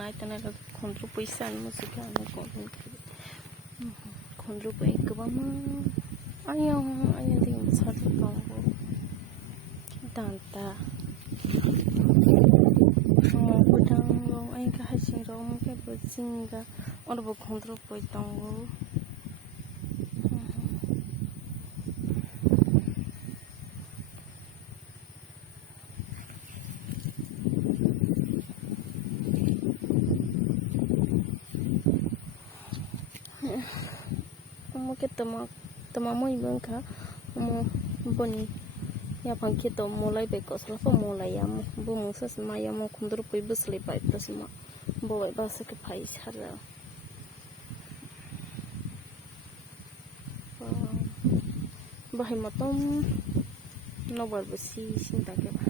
naik tanah kontrol pisan musik anu kontrol baik ke bama ayam di satu tonggo tanta mau pedang long ayam kahasing rom ke bersinga orang berkontrol baik tonggo mau kita mau ibang ka mau boni ya pang kita mulai bekos lah mulai ya mau bu musa semua ya mau kundur pui bus lepai plus semua bawa bahasa ke pais harga bahai matom nobar besi cinta ke